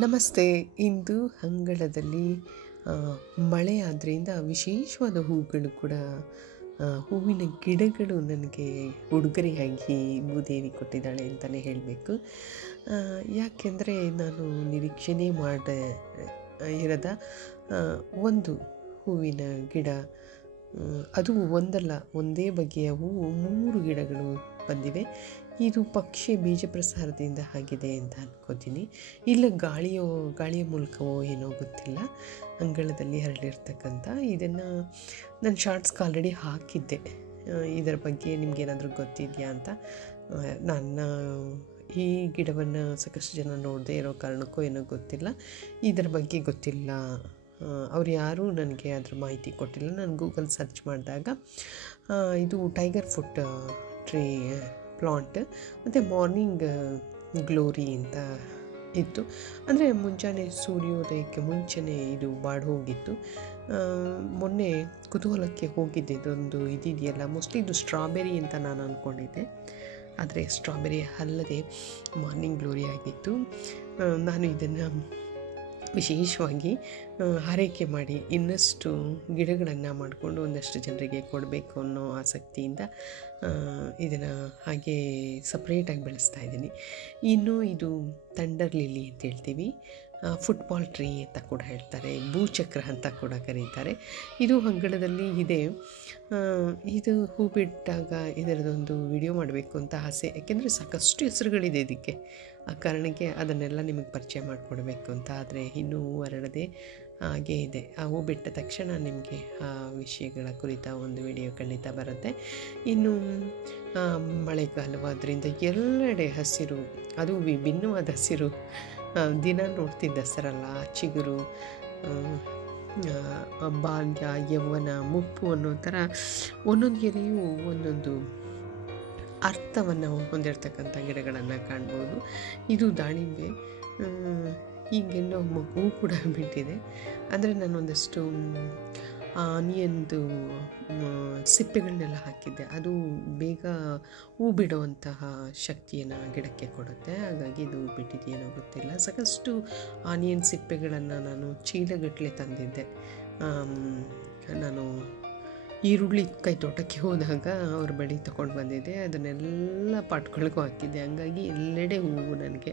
ನಮಸ್ತೆ. ಇಂದು ಅಂಗಳದಲ್ಲಿ ಆ, ಮಳೆ ಆದ್ದರಿಂದ ವಿಶೇಷವಾದ ಹೂಗಳು ಕೂಡ ಹೂವಿನ ಗಿಡಗಳು ನನಗೆ ಉಡುಗೊರೆಯಾಗಿ ಭೂದೇವಿ ಕೊಟ್ಟಿದ್ದಾಳೆ ಅಂತಲೇ ಹೇಳಬೇಕು. ಯಾಕೆಂದರೆ ನಾನು ನಿರೀಕ್ಷೆನೇ ಇರದ ಆ, ಒಂದು ಹೂವಿನ ಗಿಡ, ಅದು ಒಂದಲ್ಲ ಒಂದೇ ಬಗೆಯ ಹೂವು 3 ಗಿಡಗಳು ಬಂದಿವೆ. ಇದು ಪಕ್ಷಿ ಬೀಜ ಪ್ರಸಾರದಿಂದ ಆಗಿದೆ ಅಂತ ಅನ್ಕೋತೀನಿ. ಇಲ್ಲ ಗಾಳಿಯ ಮೂಲಕವೋ ಏನೋ ಗೊತ್ತಿಲ್ಲ. ಅಂಗಳದಲ್ಲಿ ಹರಡಿರ್ತಕ್ಕಂಥ ಇದನ್ನು ನಾನು ಶಾರ್ಟ್ಸ್ಗೆ ಆಲ್ರೆಡಿ ಹಾಕಿದ್ದೆ. ಇದರ ಬಗ್ಗೆ ನಿಮಗೇನಾದರೂ ಗೊತ್ತಿದೆಯಾ ಅಂತ. ನನ್ನ ಈ ಗಿಡವನ್ನು ಸಾಕಷ್ಟು ಜನ ನೋಡದೇ ಇರೋ ಕಾರಣಕ್ಕೋ ಏನೋ ಗೊತ್ತಿಲ್ಲ, ಇದರ ಬಗ್ಗೆ ಗೊತ್ತಿಲ್ಲ. ಅವ್ರು ಯಾರೂ ನನಗೆ ಅದ್ರ ಮಾಹಿತಿ ಕೊಟ್ಟಿಲ್ಲ. ನಾನು ಗೂಗಲ್ ಸರ್ಚ್ ಮಾಡಿದಾಗ ಇದು ಟೈಗರ್ ಫುಟ್ ಟ್ರೀ ಪ್ಲಾಂಟ್ ಮತ್ತು ಮಾರ್ನಿಂಗ್ ಗ್ಲೋರಿ ಅಂತ ಇತ್ತು. ಅಂದರೆ ಮುಂಜಾನೆ ಸೂರ್ಯೋದಯಕ್ಕೆ ಮುಂಚೆನೇ ಇದು ಬಾಡಿ ಹೋಗಿತ್ತು. ಮೊನ್ನೆ ಕುತೂಹಲಕ್ಕೆ ಹೋಗಿದ್ದೆ, ಇದೊಂದು ಇದಿದೆಯಲ್ಲ, ಮೋಸ್ಟ್ಲಿ ಇದು ಸ್ಟ್ರಾಬೆರಿ ಅಂತ ನಾನು ಅಂದ್ಕೊಂಡಿದ್ದೆ. ಆದರೆ ಸ್ಟ್ರಾಬೆರಿ ಅಲ್ಲದೆ ಮಾರ್ನಿಂಗ್ ಗ್ಲೋರಿ ಆಗಿತ್ತು. ನಾನು ಇದನ್ನು ವಿಶೇಷವಾಗಿ ಆರೈಕೆ ಮಾಡಿ ಇನ್ನಷ್ಟು ಗಿಡಗಳನ್ನು ಮಾಡಿಕೊಂಡು ಒಂದಷ್ಟು ಜನರಿಗೆ ಕೊಡಬೇಕು ಅನ್ನೋ ಆಸಕ್ತಿಯಿಂದ ಇದನ್ನು ಹಾಗೆ ಸಪ್ರೇಟಾಗಿ ಬೆಳೆಸ್ತಾ ಇದ್ದೀನಿ. ಇನ್ನು ಇದು ಥಂಡರ್ ಲಿಲ್ಲಿ ಅಂತ ಹೇಳ್ತೀವಿ, ಫುಟ್ಬಾಲ್ ಟ್ರೀ ಅಂತ ಕೂಡ ಹೇಳ್ತಾರೆ, ಭೂಚಕ್ರ ಅಂತ ಕೂಡ ಕರೀತಾರೆ. ಇದು ಅಂಗಳದಲ್ಲಿ ಇದೆ. ಇದು ಹೂ ಬಿಟ್ಟಾಗ ಇದರದೊಂದು ವಿಡಿಯೋ ಮಾಡಬೇಕು ಅಂತ ಆಸೆ, ಯಾಕೆಂದರೆ ಸಾಕಷ್ಟು ಹೆಸರುಗಳಿದೆ ಇದಕ್ಕೆ. ಆ ಕಾರಣಕ್ಕೆ ಅದನ್ನೆಲ್ಲ ನಿಮಗೆ ಪರಿಚಯ ಮಾಡಿಕೊಡ್ಬೇಕು ಅಂತ. ಆದರೆ ಇನ್ನೂ ಹೂ ಹರಡದೆ ಹಾಗೇ ಇದೆ. ಆ ಹೂ ಬಿಟ್ಟ ತಕ್ಷಣ ನಿಮಗೆ ಆ ವಿಷಯಗಳ ಕುರಿತ ಒಂದು ವಿಡಿಯೋ ಖಂಡಿತ ಬರುತ್ತೆ. ಇನ್ನು ಮಳೆಗಾಲವಾದ್ದರಿಂದ ಎಲ್ಲೆಡೆ ಹಸಿರು, ಅದು ವಿಭಿನ್ನವಾದ ಹಸಿರು. ದಿನ ನೋಡ್ತಿದ್ದ ಹಸಿರಲ್ಲ, ಚಿಗುರು, ಬಾಲ್ಯ, ಯೌವನ, ಮುಪ್ಪು ಅನ್ನೋ ಥರ ಒಂದೊಂದು ಎಲೆಯೂ ಒಂದೊಂದು ಅರ್ಥವನ್ನು ಹೊಂದಿರತಕ್ಕಂಥ ಗಿಡಗಳನ್ನು ಕಾಣ್ಬೋದು. ಇದು ದಾಳಿಂಬೆ. ಈಗೆಲ್ಲೋ ಹೂ ಕೂಡ ಬಿಟ್ಟಿದೆ. ಅಂದರೆ ನಾನು ಒಂದಷ್ಟು ಆನಿಯನ್ದು ಸಿಪ್ಪೆಗಳನ್ನೆಲ್ಲ ಹಾಕಿದ್ದೆ. ಅದು ಬೇಗ ಹೂ ಬಿಡುವಂತಹ ಶಕ್ತಿಯನ್ನು ಗಿಡಕ್ಕೆ ಕೊಡುತ್ತೆ. ಹಾಗಾಗಿ ಇದು ಬಿಟ್ಟಿದೆಯೇನೋ ಗೊತ್ತಿಲ್ಲ. ಸಾಕಷ್ಟು ಆನಿಯನ್ ಸಿಪ್ಪೆಗಳನ್ನು ನಾನು ಚೀಲಗಟ್ಟಲೆ ತಂದಿದ್ದೆ. ನಾನು ಈರುಳ್ಳಿ ಕೈ ತೋಟಕ್ಕೆ ಹೋದಾಗ ಅವ್ರ ಬಳಿ ತೊಗೊಂಡು ಬಂದಿದ್ದೆ. ಅದನ್ನೆಲ್ಲ ಪಾಟ್ಗಳಿಗೂ ಹಾಕಿದ್ದೆ. ಹಂಗಾಗಿ ಎಲ್ಲೆಡೆ ಹೂವು ನನಗೆ.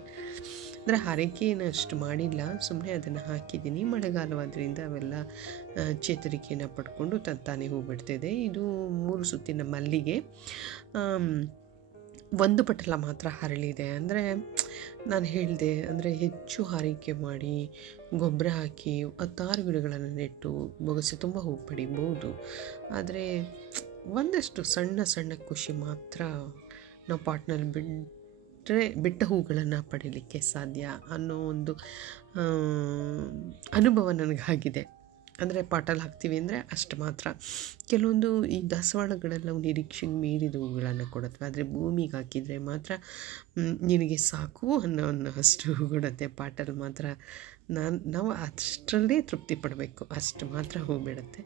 ಅಂದರೆ ಆರೈಕೆಯನ್ನು ಅಷ್ಟು ಮಾಡಿಲ್ಲ, ಸುಮ್ಮನೆ ಅದನ್ನು ಹಾಕಿದ್ದೀನಿ. ಮಳೆಗಾಲವಾದ್ದರಿಂದ ಅವೆಲ್ಲ ಚೇತರಿಕೆಯನ್ನು ಪಡ್ಕೊಂಡು ತಾನೇ ಹೂ ಬಿಡ್ತಿದೆ. ಇದು 3 ಸುತ್ತಿನ ಮಲ್ಲಿಗೆ. ಒಂದು ಪಟಲ ಮಾತ್ರ ಹರಳಿದೆ. ಅಂದರೆ ನಾನು ಹೇಳಿದೆ, ಅಂದರೆ ಹೆಚ್ಚು ಆರೈಕೆ ಮಾಡಿ ಗೊಬ್ಬರ ಹಾಕಿ 10 ಗಿಡಗಳನ್ನು ನೆಟ್ಟು ಬೊಗಸೆ ತುಂಬ ಹೂ ಪಡಿಬೋದು. ಆದರೆ ಒಂದಷ್ಟು ಸಣ್ಣ ಸಣ್ಣ ಖುಷಿ ಮಾತ್ರ ನಾವು ಪಾಟ್ನಲ್ಲಿ ಬಿಟ್ಟ ಹೂಗಳನ್ನು ಪಡೀಲಿಕ್ಕೆ ಸಾಧ್ಯ ಅನ್ನೋ ಒಂದು ಅನುಭವ ನನಗಾಗಿದೆ. ಅಂದರೆ ಪಾಟಲ್ಲಿ ಹಾಕ್ತೀವಿ ಅಂದರೆ ಅಷ್ಟು ಮಾತ್ರ. ಕೆಲವೊಂದು ಈ ದಾಸವಾಳಗಳೆಲ್ಲ ನಿರೀಕ್ಷೆಗೆ ಮೀರಿದ ಹೂಗಳನ್ನು ಕೊಡುತ್ತವೆ. ಆದರೆ ಭೂಮಿಗೆ ಹಾಕಿದರೆ ಮಾತ್ರ ನಿನಗೆ ಸಾಕು ಅಷ್ಟು ಹೂ ಕೊಡುತ್ತೆ. ಪಾಟಲ್ಲಿ ಮಾತ್ರ ನಾವು ಅಷ್ಟರಲ್ಲೇ ತೃಪ್ತಿ ಪಡಬೇಕು, ಅಷ್ಟು ಮಾತ್ರ ಹೂ ಬಿಡುತ್ತೆ.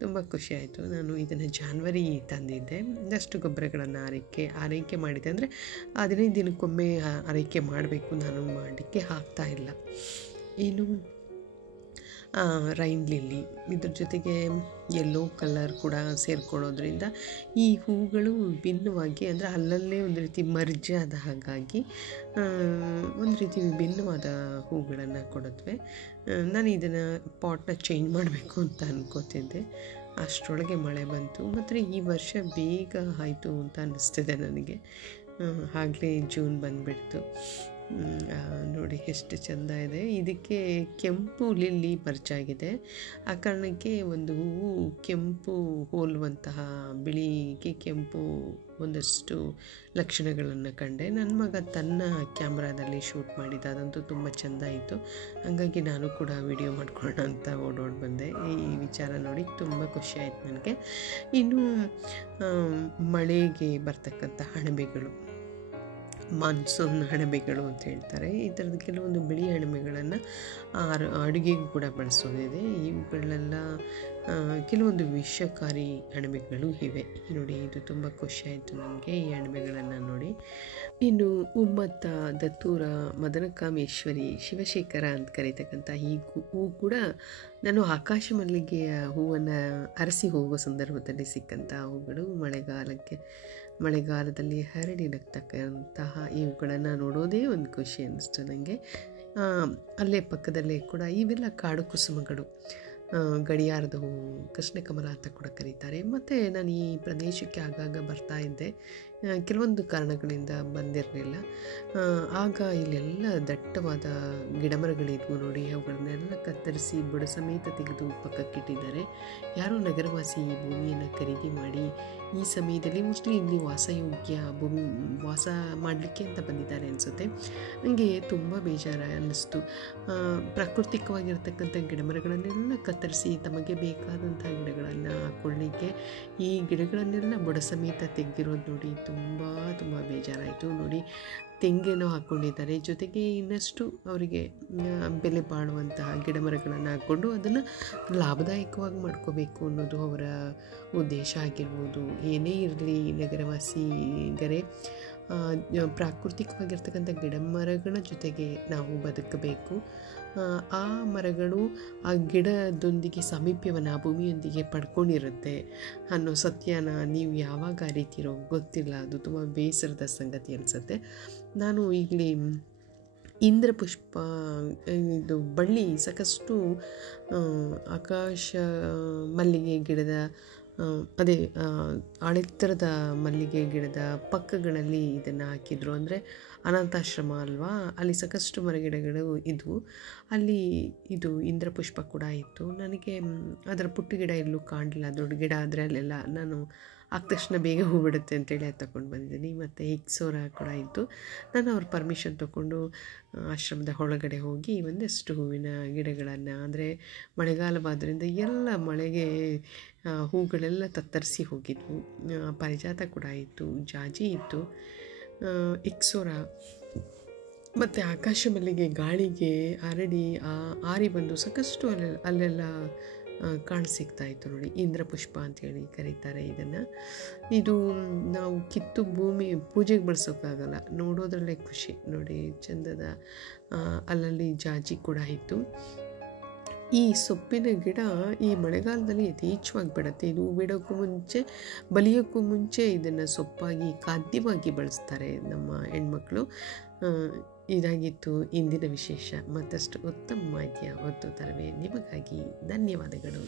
ತುಂಬ ಖುಷಿಯಾಯಿತು. ನಾನು ಇದನ್ನು ಜಾನ್ವರಿ ತಂದಿದ್ದೆ. ಒಂದಷ್ಟು ಗೊಬ್ಬರಗಳನ್ನು ಆರೈಕೆ ಮಾಡಿದ್ದೆ. ಅಂದರೆ 15 ದಿನಕ್ಕೊಮ್ಮೆ ಆರೈಕೆ ಮಾಡಬೇಕು, ನಾನು ಮಾಡಲಿಕ್ಕೆ ಆಗ್ತಾಯಿಲ್ಲ. ಇನ್ನು ರೈನ್ ಲಿಲ್ಲಿ, ಇದ್ರ ಜೊತೆಗೆ ಯೆಲ್ಲೋ ಕಲರ್ ಕೂಡ ಸೇರಿಕೊಳ್ಳೋದ್ರಿಂದ ಈ ಹೂಗಳು ವಿಭಿನ್ನವಾಗಿ, ಅಂದರೆ ಅಲ್ಲಲ್ಲೇ ಒಂದು ರೀತಿ ಮರ್ಜ್ ಆದ ಹಾಗಾಗಿ ಒಂದು ರೀತಿ ವಿಭಿನ್ನವಾದ ಹೂಗಳನ್ನು ಕೊಡುತ್ತವೆ. ನಾನು ಇದನ್ನು ಪಾಟ್ನ ಚೇಂಜ್ ಮಾಡಬೇಕು ಅಂತ ಅನ್ಕೋತಿದ್ದೆ. ಅಷ್ಟರೊಳಗೆ ಮಳೆ ಬಂತು. ಮತ್ತು ಈ ವರ್ಷ ಬೇಗ ಆಯಿತು ಅಂತ ಅನ್ನಿಸ್ತಿದೆ ನನಗೆ. ಆಗಲೇ ಜೂನ್ ಬಂದುಬಿಡ್ತು. ನೋಡಿ ಎಷ್ಟು ಚೆಂದ ಇದೆ. ಇದಕ್ಕೆ ಕೆಂಪು ಲಿಲ್ಲಿ ಮರ್ಚಾಗಿದೆ. ಆ ಕಾರಣಕ್ಕೆ ಒಂದು ಹೂವು ಕೆಂಪು ಹೋಲುವಂತಹ, ಬಿಳಿಗೆ ಕೆಂಪು ಒಂದಷ್ಟು ಲಕ್ಷಣಗಳನ್ನು ಕಂಡೆ. ನನ್ನ ಮಗ ತನ್ನ ಕ್ಯಾಮ್ರಾದಲ್ಲಿ ಶೂಟ್ ಮಾಡಿದ್ದ, ಅದಂತೂ ತುಂಬ ಚೆಂದ ಇತ್ತು. ಹಾಗಾಗಿ ನಾನು ಕೂಡ ವಿಡಿಯೋ ಮಾಡ್ಕೊಳ್ಳೋಣ ಅಂತ ಓಡೋಡಿ ಬಂದೆ. ಈ ವಿಚಾರ ನೋಡಿ ತುಂಬ ಖುಷಿ ಆಯಿತು ನನಗೆ. ಇನ್ನು ಮಳೆಗೆ ಬರ್ತಕ್ಕಂಥ ಅಣಬೆಗಳು, ಮಾನ್ಸೂನ್ ಅಣಬೆಗಳು ಅಂತ ಹೇಳ್ತಾರೆ. ಈ ಥರದ ಕೆಲವೊಂದು ಬಿಳಿ ಅಣಬೆಗಳನ್ನು ಅಡುಗೆಗೂ ಕೂಡ ಬಳಸೋದಿದೆ. ಇವುಗಳೆಲ್ಲ ಕೆಲವೊಂದು ವಿಷಕಾರಿ ಅಣಬೆಗಳು ಇವೆ. ನೋಡಿ, ಇದು ತುಂಬ ಖುಷಿ ಆಯಿತು ನನಗೆ ಈ ಅಣಬೆಗಳನ್ನು ನೋಡಿ. ಇನ್ನು ಉಮ್ಮತ್ತ, ದತ್ತೂರ, ಮದನಕಾಮೇಶ್ವರಿ, ಶಿವಶೇಖರ ಅಂತ ಕರೀತಕ್ಕಂಥ ಈ ಹೂ ಕೂಡ ನಾನು ಆಕಾಶ ಮಲ್ಲಿಗೆಯ ಹೂವನ್ನು ಅರಸಿ ಹೋಗುವ ಸಂದರ್ಭದಲ್ಲಿ ಸಿಕ್ಕಂಥ ಹೂಗಳು. ಮಳೆಗಾಲದಲ್ಲಿ ಹರಡಿ ನಗ್ತಕ್ಕಂತಹ ಇವುಗಳನ್ನು ನೋಡೋದೇ ಒಂದು ಖುಷಿ ಅನ್ನಿಸ್ತು ನನಗೆ. ಅಲ್ಲೇ ಪಕ್ಕದಲ್ಲೇ ಕೂಡ ಇವೆಲ್ಲ ಕಾಡು ಕುಸುಮಗಳು, ಗಡಿಯಾರದ ಹೂ, ಕೃಷ್ಣಕಮಲ ಅಂತ ಕೂಡ ಕರೀತಾರೆ. ಮತ್ತು ನಾನು ಈ ಪ್ರದೇಶಕ್ಕೆ ಆಗಾಗ ಬರ್ತಾ ಇದ್ದೆ, ಕೆಲವೊಂದು ಕಾರಣಗಳಿಂದ ಬಂದಿರಲಿಲ್ಲ. ಆಗ ಇಲ್ಲೆಲ್ಲ ದಟ್ಟವಾದ ಗಿಡಮರಗಳಿದ್ವು ನೋಡಿ. ಅವುಗಳನ್ನೆಲ್ಲ ಕತ್ತರಿಸಿ ಬುಡ ಸಮೇತ ತೆಗೆದು ಪಕ್ಕಕ್ಕಿಟ್ಟಿದ್ದಾರೆ. ಯಾರೋ ನಗರವಾಸಿ ಈ ಭೂಮಿಯನ್ನು ಖರೀದಿ ಮಾಡಿ ಈ ಸಮಯದಲ್ಲಿ ಮೋಸ್ಟ್ಲಿ ಇಲ್ಲಿ ವಾಸಯೋಗ್ಯ ವಾಸ ಮಾಡಲಿಕ್ಕೆ ಅಂತ ಬಂದಿದ್ದಾರೆ ಅನಿಸುತ್ತೆ. ನನಗೆ ತುಂಬ ಬೇಜಾರು ಅನ್ನಿಸ್ತು. ಪ್ರಾಕೃತಿಕವಾಗಿರ್ತಕ್ಕಂಥ ಗಿಡಮರಗಳನ್ನೆಲ್ಲ ಕತ್ತರಿಸಿ ತಮಗೆ ಬೇಕಾದಂಥ ಗಿಡಗಳನ್ನು ಹಾಕ್ಕೊಳ್ಳಿಕ್ಕೆ ಈ ಗಿಡಗಳನ್ನೆಲ್ಲ ಬುಡ ಸಮೇತ ತೆಗೆದಿರೋದು ನೋಡಿ ತುಂಬ ಬೇಜಾರಾಯಿತು. ನೋಡಿ, ತೆಂಗೇನೋ ಹಾಕ್ಕೊಂಡಿದ್ದಾರೆ, ಜೊತೆಗೆ ಇನ್ನಷ್ಟು ಅವರಿಗೆ ಬೆಲೆ ಬಾಳುವಂತಹ ಗಿಡಮರಗಳನ್ನು ಹಾಕ್ಕೊಂಡು ಅದನ್ನು ಲಾಭದಾಯಕವಾಗಿ ಮಾಡ್ಕೋಬೇಕು ಅನ್ನೋದು ಅವರ ಉದ್ದೇಶ ಆಗಿರ್ಬೋದು. ಏನೇ ಇರಲಿ, ನಗರವಾಸಿಗರೇ ಪ್ರಾಕೃತಿಕವಾಗಿರ್ತಕ್ಕಂಥ ಗಿಡಮರಗಳ ಜೊತೆಗೆ ನಾವು ಬದುಕಬೇಕು. ಆ ಮರಗಳು ಆ ಗಿಡದೊಂದಿಗೆ ಸಾಮೀಪ್ಯವನ್ನು ಆ ಭೂಮಿಯೊಂದಿಗೆ ಪಡ್ಕೊಂಡಿರುತ್ತೆ ಅನ್ನೋ ಸತ್ಯನ ನೀವು ಯಾವಾಗ ಅರಿತೀರೋ ಗೊತ್ತಿಲ್ಲ. ಅದು ತುಂಬ ಬೇಸರದ ಸಂಗತಿ ಅನಿಸುತ್ತೆ. ನಾನು ಇಲ್ಲಿ ಇಂದ್ರಪುಷ್ಪ ಇದು ಬಳ್ಳಿ ಸಾಕಷ್ಟು ಆಕಾಶ ಮಲ್ಲಿಗೆ ಗಿಡದ ಅದೇ ಆಳೆತ್ತರದ ಮಲ್ಲಿಗೆ ಗಿಡದ ಪಕ್ಕಗಳಲ್ಲಿ ಇದನ್ನು ಹಾಕಿದ್ರು. ಅಂದರೆ ಅನಾಥಾಶ್ರಮ ಅಲ್ವಾ, ಅಲ್ಲಿ ಸಾಕಷ್ಟು ಮರಗಿಡಗಳು ಇದ್ವು. ಅಲ್ಲಿ ಇದು ಇಂದ್ರಪುಷ್ಪ ಕೂಡ ಇತ್ತು. ನನಗೆ ಅದರ ಪುಟ್ಟ ಗಿಡ ಎಲ್ಲೂ ಕಾಣಲಿಲ್ಲ. ದೊಡ್ಡ ಗಿಡ ಆದರೆ ಅಲ್ಲೆಲ್ಲ ನಾನು ಆದ ತಕ್ಷಣ ಬೇಗ ಹೂ ಬಿಡುತ್ತೆ ಅಂತೇಳಿ ಅದು ತಗೊಂಡು ಬಂದಿದ್ದೀನಿ. ಮತ್ತು ಎಕ್ಸೋರ ಕೂಡ ಇತ್ತು. ನಾನು ಅವ್ರ ಪರ್ಮಿಷನ್ ತೊಗೊಂಡು ಆಶ್ರಮದ ಒಳಗಡೆ ಹೋಗಿ ಒಂದಷ್ಟು ಹೂವಿನ ಗಿಡಗಳನ್ನು, ಅಂದರೆ ಮಳೆಗಾಲವಾದ್ದರಿಂದ ಎಲ್ಲ ಮಳೆಗೆ ಹೂಗಳೆಲ್ಲ ತತ್ತರಿಸಿ ಹೋಗಿದ್ವು. ಪಾರಿಜಾತ ಕೂಡ ಇತ್ತು, ಜಾಜಿ ಇತ್ತು, ಎಕ್ಸೋರ ಮತ್ತು ಆಕಾಶ ಮಲ್ಲಿಗೆ ಗಾಳಿಗೆ ಹರಡಿ ಆರಿ ಬಂದು ಸಾಕಷ್ಟು ಅಲ್ಲೆಲ್ಲ ಕಾಣಸಿಗ್ತಾಯಿತ್ತು ನೋಡಿ. ಇಂದ್ರಪುಷ್ಪ ಅಂತೇಳಿ ಕರೀತಾರೆ ಇದನ್ನು. ಇದು ನಾವು ಕಿತ್ತು ಭೂಮಿ ಪೂಜೆಗೆ ಬಳಸೋಕ್ಕಾಗಲ್ಲ, ನೋಡೋದ್ರಲ್ಲೇ ಖುಷಿ. ನೋಡಿ, ಚಂದದ ಅಲ್ಲಲ್ಲಿ ಜಾಜಿ ಕೂಡ ಇತ್ತು. ಈ ಸೊಪ್ಪಿನ ಗಿಡ ಈ ಮಳೆಗಾಲದಲ್ಲಿ ಯಥೇಚ್ಛವಾಗಿ ಬಿಡುತ್ತೆ. ಇದು ಬಿಡೋಕ್ಕೂ ಮುಂಚೆ, ಬಲಿಯೋಕ್ಕೂ ಮುಂಚೆ ಇದನ್ನು ಸೊಪ್ಪಾಗಿ ಖಾದ್ಯವಾಗಿ ಬಳಸ್ತಾರೆ ನಮ್ಮ ಹೆಣ್ಮಕ್ಳು. ಇದಾಗಿತ್ತು ಇಂದಿನ ವಿಶೇಷ. ಮತ್ತಷ್ಟು ಉತ್ತಮ ಮಾಹಿತಿಯ ಹೊತ್ತು ತರುವೆ ನಿಮಗಾಗಿ. ಧನ್ಯವಾದಗಳು.